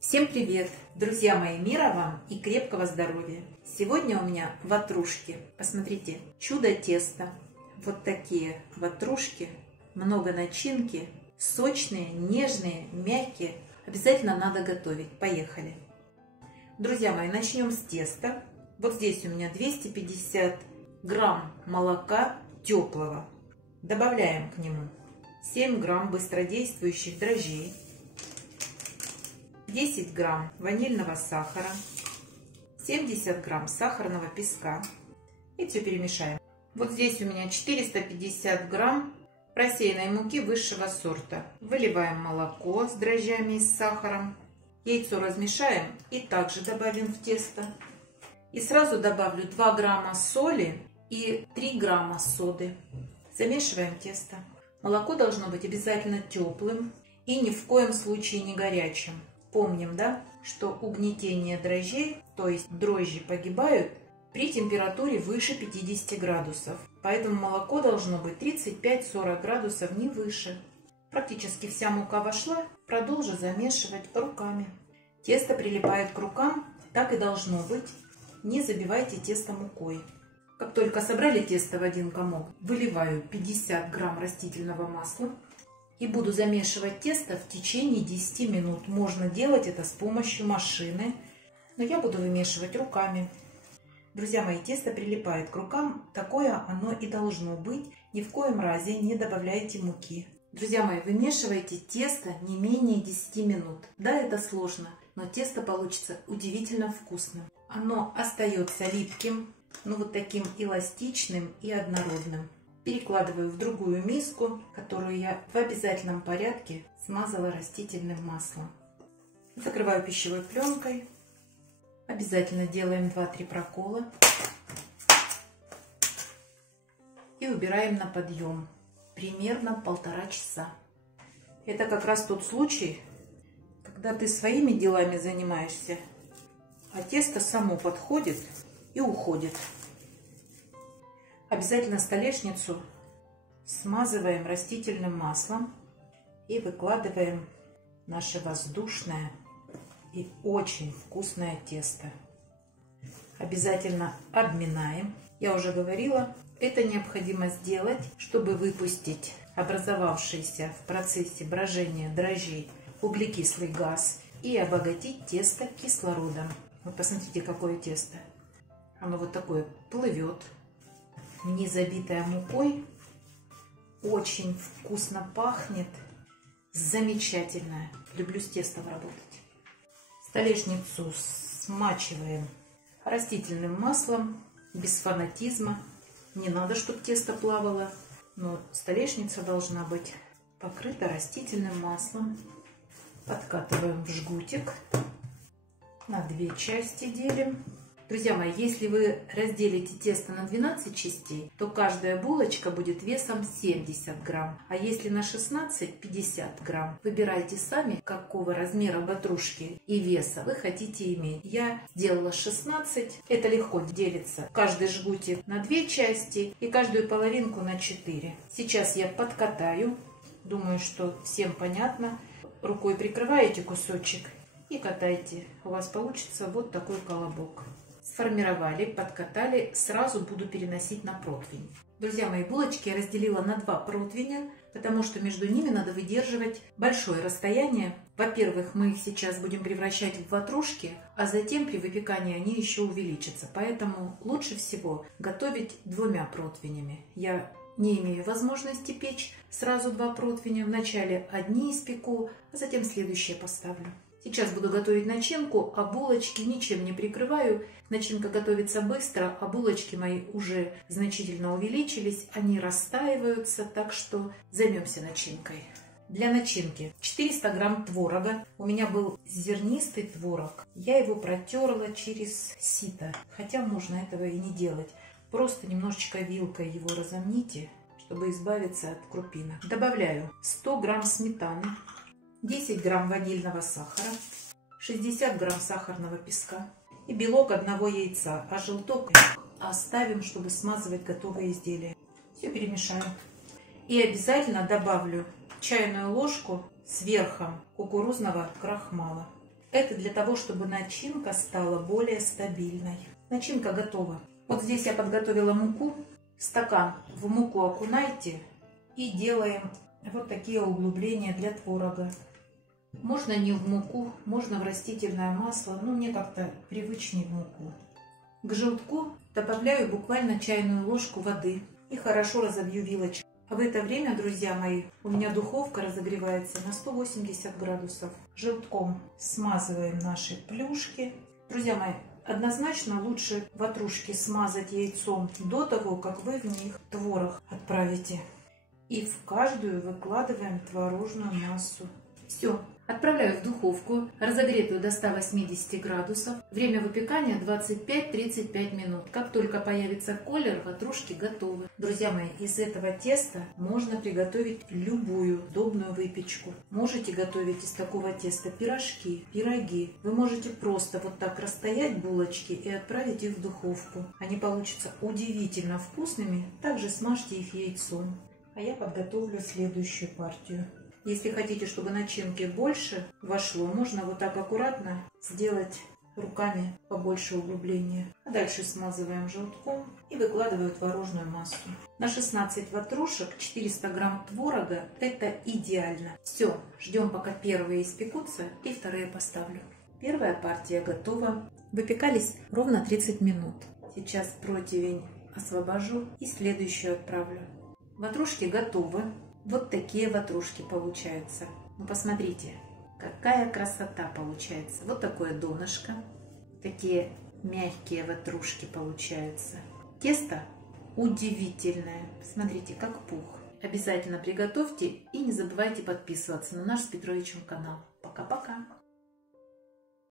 Всем привет! Друзья мои, мира вам и крепкого здоровья! Сегодня у меня ватрушки. Посмотрите, чудо теста. Вот такие ватрушки, много начинки, сочные, нежные, мягкие. Обязательно надо готовить. Поехали! Друзья мои, начнем с теста. Вот здесь у меня 250 грамм молока теплого. Добавляем к нему 7 грамм быстродействующих дрожжей, 10 грамм ванильного сахара, 70 грамм сахарного песка. И все перемешаем. Вот здесь у меня 450 грамм просеянной муки высшего сорта. Выливаем молоко с дрожжами и с сахаром. Яйцо размешаем и также добавим в тесто. И сразу добавлю 2 грамма соли и 3 грамма соды. Замешиваем тесто. Молоко должно быть обязательно теплым и ни в коем случае не горячим. Помним, да, что угнетение дрожжей, то есть дрожжи погибают при температуре выше 50 градусов. Поэтому молоко должно быть 35-40 градусов, не выше. Практически вся мука вошла, продолжу замешивать руками. Тесто прилипает к рукам, так и должно быть. Не забивайте тесто мукой. Как только собрали тесто в один комок, выливаю 50 грамм растительного масла. И буду замешивать тесто в течение 10 минут. Можно делать это с помощью машины, но я буду вымешивать руками. Друзья мои, тесто прилипает к рукам, такое оно и должно быть. Ни в коем разе не добавляйте муки. Друзья мои, вымешивайте тесто не менее 10 минут. Да, это сложно, но тесто получится удивительно вкусным. Оно остается липким, но вот таким эластичным и однородным. Перекладываю в другую миску, которую я в обязательном порядке смазала растительным маслом. Закрываю пищевой пленкой. Обязательно делаем 2-3 прокола. И убираем на подъем. Примерно 1,5 часа. Это как раз тот случай, когда ты своими делами занимаешься, а тесто само подходит и уходит. Обязательно столешницу смазываем растительным маслом и выкладываем наше воздушное и очень вкусное тесто. Обязательно обминаем. Я уже говорила, это необходимо сделать, чтобы выпустить образовавшийся в процессе брожения дрожжей углекислый газ и обогатить тесто кислородом. Вот посмотрите, какое тесто. Оно вот такое плывет. Не забитая мукой, очень вкусно пахнет, замечательно. Люблю с тестом работать. Столешницу смачиваем растительным маслом, без фанатизма. Не надо, чтобы тесто плавало, но столешница должна быть покрыта растительным маслом. Подкатываем в жгутик, на 2 части делим. Друзья мои, если вы разделите тесто на 12 частей, то каждая булочка будет весом 70 грамм. А если на 16 – 50 грамм. Выбирайте сами, какого размера ватрушки и веса вы хотите иметь. Я сделала 16. Это легко делится. Каждый жгутик на 2 части и каждую половинку на 4. Сейчас я подкатаю. Думаю, что всем понятно. Рукой прикрываете кусочек и катайте. У вас получится вот такой колобок. Сформировали, подкатали, сразу буду переносить на противень. Друзья мои, булочки я разделила на 2 противня, потому что между ними надо выдерживать большое расстояние. Во-первых, мы их сейчас будем превращать в ватрушки, а затем при выпекании они еще увеличатся. Поэтому лучше всего готовить 2 противнями. Я не имею возможности печь сразу 2 противня. Вначале одни испеку, а затем следующие поставлю. Сейчас буду готовить начинку, а булочки ничем не прикрываю. Начинка готовится быстро, а булочки мои уже значительно увеличились. Они растаиваются, так что займемся начинкой. Для начинки 400 грамм творога. У меня был зернистый творог. Я его протерла через сито. Хотя можно этого и не делать. Просто немножечко вилкой его разомните, чтобы избавиться от крупинок. Добавляю 100 грамм сметаны. 10 грамм ванильного сахара, 60 грамм сахарного песка и белок 1 яйца, а желток оставим, чтобы смазывать готовые изделия. Все перемешаем. И обязательно добавлю чайную ложку с верхом кукурузного крахмала. Это для того, чтобы начинка стала более стабильной. Начинка готова. Вот здесь я подготовила муку. Стакан в муку окунайте и делаем вот такие углубления для творога. Можно не в муку, можно в растительное масло, но мне как-то привычнее в муку. К желтку добавляю буквально чайную ложку воды и хорошо разобью вилочкой. А в это время, друзья мои, у меня духовка разогревается на 180 градусов. Желтком смазываем наши плюшки. Друзья мои, однозначно лучше ватрушки смазать яйцом до того, как вы в них творог отправите. И в каждую выкладываем творожную массу. Все. Отправляю в духовку, разогретую до 180 градусов. Время выпекания 25-35 минут. Как только появится колер, ватрушки готовы. Друзья мои, из этого теста можно приготовить любую удобную выпечку. Можете готовить из такого теста пирожки, пироги. Вы можете просто вот так расстоять булочки и отправить их в духовку. Они получатся удивительно вкусными. Также смажьте их яйцом. А я подготовлю следующую партию. Если хотите, чтобы начинки больше вошло, можно вот так аккуратно сделать руками побольше углубления. А дальше смазываем желтком и выкладываю творожную массу. На 16 ватрушек 400 грамм творога – это идеально. Все, ждем, пока первые испекутся, и вторые поставлю. Первая партия готова. Выпекались ровно 30 минут. Сейчас противень освобожу и следующую отправлю. Ватрушки готовы. Вот такие ватрушки получаются. Ну, посмотрите, какая красота получается. Вот такое донышко. Такие мягкие ватрушки получаются. Тесто удивительное. Смотрите, как пух. Обязательно приготовьте и не забывайте подписываться на наш с Петровичем канал. Пока-пока.